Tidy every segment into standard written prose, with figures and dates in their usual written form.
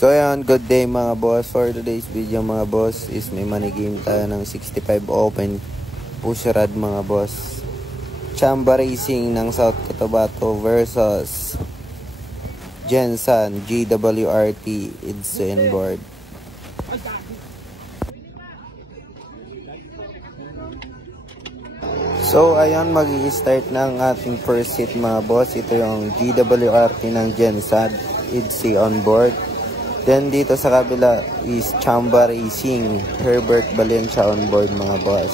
So ayan, good day mga boss. For today's video mga boss is may money game tayo ng 65 open push rod mga boss. Chamba Racing ng South Cotabato versus Jensan GWRT Idso Inboard. So ayan, mag-i-start ng ating first hit mga boss. Ito yung GWRT ng Jensan Idso on board. Then dito sa kabila is Chamba Racing Herbert Valencia on board mga boss.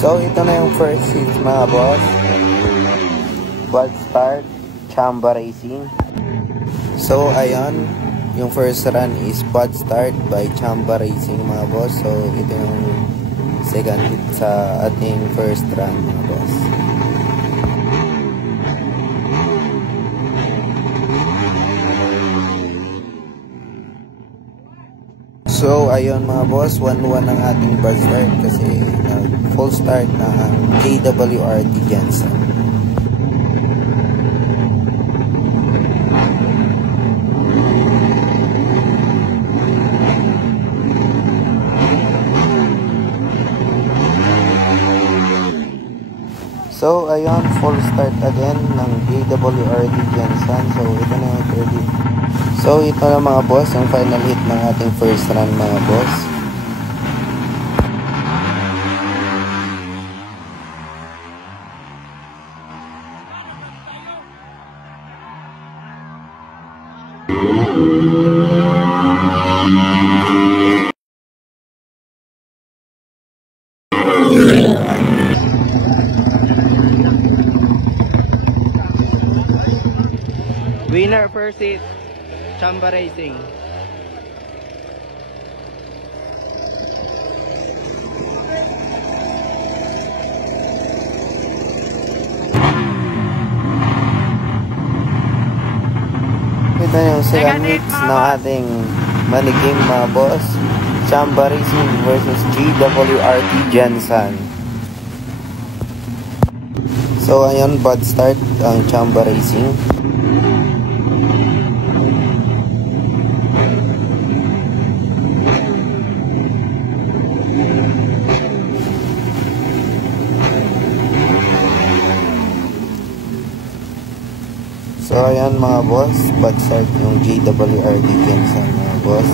So ito na yung first hit mga boss. Bad start, Chamba Racing. So ayan, yung first run is bad start by Chamba Racing mga boss. So ito yung second hit sa ating first run mga boss. So ayun mga boss, 1-1 ang ating bad start kasi full start ng GWRT Jensan. So ayun, full start again ng GWRT Jensan. So ito na yung third hit. So ito na mga boss, ang final hit ng ating first run mga boss. Winner first hit, Chamba Racing. Ito yung second hits ng ating money game mga boss. Chamba Racing versus GWRT Jensan. So ayan, bad start ang Chamba Racing. So ayan mga boss, bad start yung GWRT Jensan mga boss.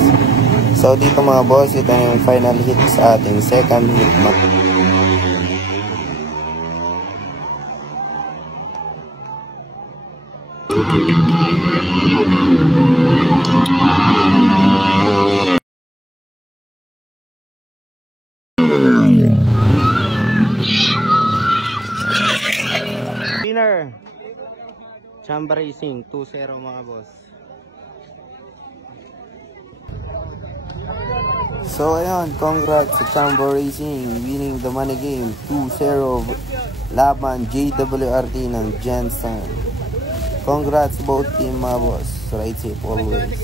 So dito mga boss, ito yung final hit sa ating second hit. Winner, Chamba Racing, 2-0 mga boss. So ayan, congrats sa Chamba Racing winning the money game 2-0 laban GWRT ng Jensan. Congrats both team mga boss. Ride safe always.